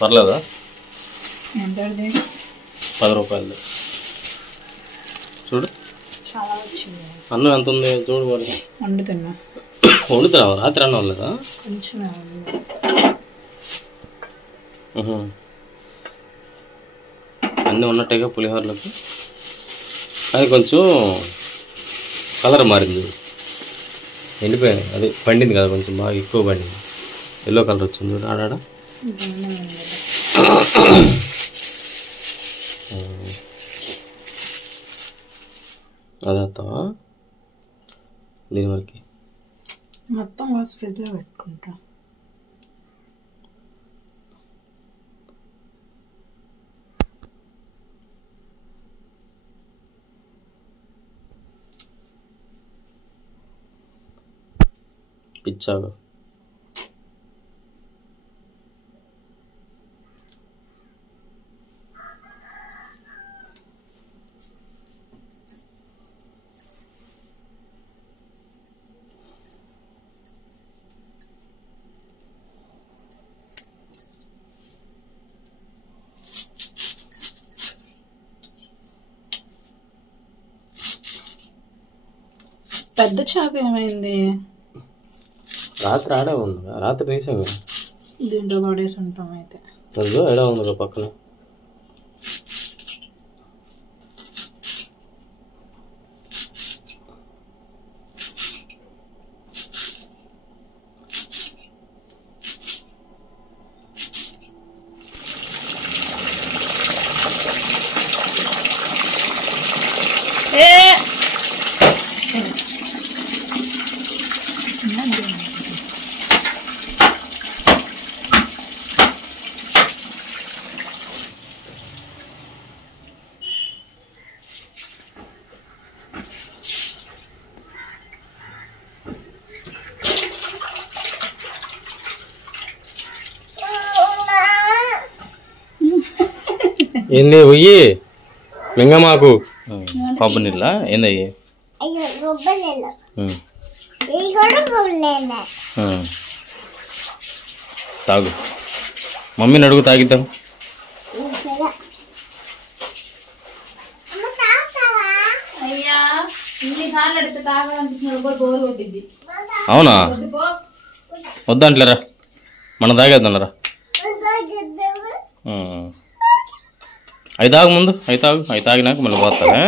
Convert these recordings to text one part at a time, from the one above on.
పర్లేదా? ఎంత 10 రూపాయలు చూడు. చాలా వచ్చింది. అన్నం ఎంత ఉంది చూడు. మరి వండుతున్నావా? రాత్రి అన్నం లేదా? కొంచెమే ఉంది. అన్నీ ఉన్నట్టుగా పులిహోరలకు, అది కొంచెం కలర్ మారింది, ఎండిపోయాయి. అది పండింది కదా, కొంచెం బాగా ఎక్కువ పండింది. ఎల్లో కలర్ వచ్చింది చూడు ఆడాడ. అదేస్తావా దీని వరకు? మొత్తం ఫ్రిడ్జ్లో పెట్టుకుంటా. పిచ్చాగా పెద్ద చాకు ఏమైంది? రాత్రి ఆడే ఉంది, రాత్రి తీసాం కదా, దీంట్లో పడేసి ఉంటాం. అయితే అదిగో ఎడా ఉంది పక్కన. ఏంది ఉయ్యి మింగమాకు పప్పు నీళ్ళ ఏందయ్యి? తాగు, మమ్మీని అడుగు తాగిద్దాం. అవునా? వద్దంట్లేరా, మనం తాగేద్దాంరా. అవి తాగు ముందు, అవి తాగు, అవి తాగినాక మళ్ళీ పోతావా?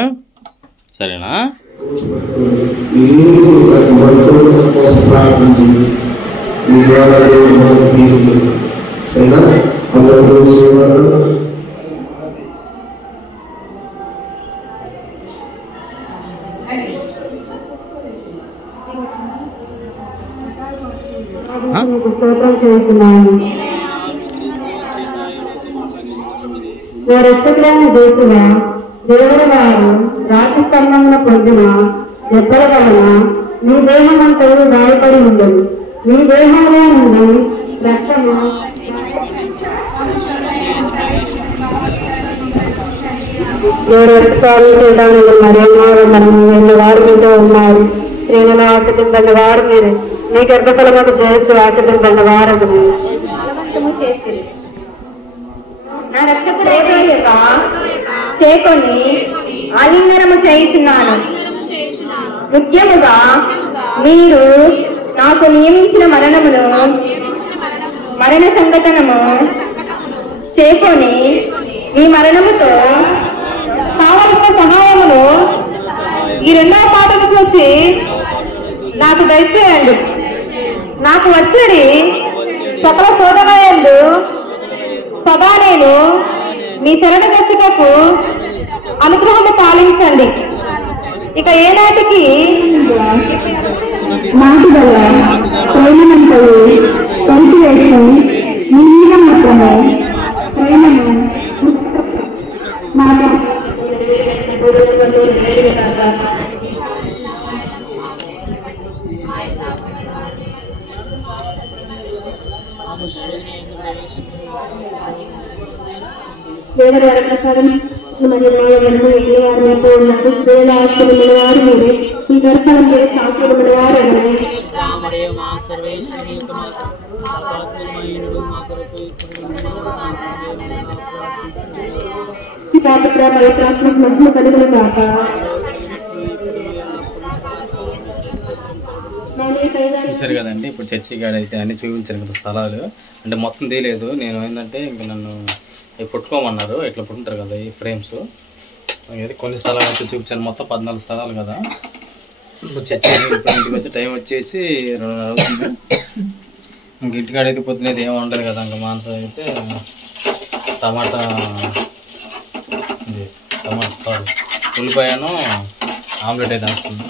సరేనా? రక్షకులైన దేశుల దేవుడి వారు రాతి స్తంభమున పొందిన దెబ్బల వలన మీ దేహమంతా గాయపడి ఉండదు. మీ దేహంలో నుండి రక్తము స్వామి చేయడానికి మరేమో మనము వారు మీతో ఉన్నారు. శ్రేణులు ఆశింపడిన వారు మీరు, మీ గర్భఫలముకు చేస్తూ ఆశింపడిన వారు చేసి నా రక్షకుడు చేకొని ఆలింగనము చేయుచున్నాను. ముఖ్యముగా మీరు నాకు నియమించిన మరణ సంఘటనము చేకొని మీ మరణముతో కావలసిన సహాయమును ఈ రెండవ పాటను చూసి నాకు దయచేయండి. నాకు వచ్చేది సకల శోధనయందు సదా నేను మీ శరణ దర్శకకు అనుగ్రహము పాలించండి. ఇక ఏనాటికి మాటి వల్ల ప్రేమనంతలు కలిపివేసి మీ మీద మాత్రమే ప్రేమను నాకు దేవుడి వారి ప్రసాదం మరియు వారు ఉన్నారు. వేల ఆశ్చర్యమైన వారు మీరే, ఈ గర్భం సాక్షులమైన వారు పవిత్రాత్మక మహిమ కలుగును గాక. చూసారు కదండి, ఇప్పుడు చర్చి కాడ అయితే అన్ని చూపించాను కదా స్థలాలు. అంటే మొత్తం తీయలేదు నేను, ఏంటంటే ఇంకా నన్ను పుట్టుకోమన్నారు, ఇట్లా పుట్టుంటారు కదా ఈ ఫ్రేమ్స్. అయితే కొన్ని స్థలాలు అయితే చూపించాను, మొత్తం 14 స్థలాలు కదా. ఇప్పుడు చర్చి ఇప్పుడు ఇంటికి వచ్చే టైం వచ్చేసి 2:30 అవుతుంది. ఇంక ఇంటికాడ అయితే పొద్దున ఏమి ఉండదు కదా. ఇంకా మాంసం అయితే టమాటా ఉల్లిపాయను ఆమ్లెట్ అయితే వేస్తుంది.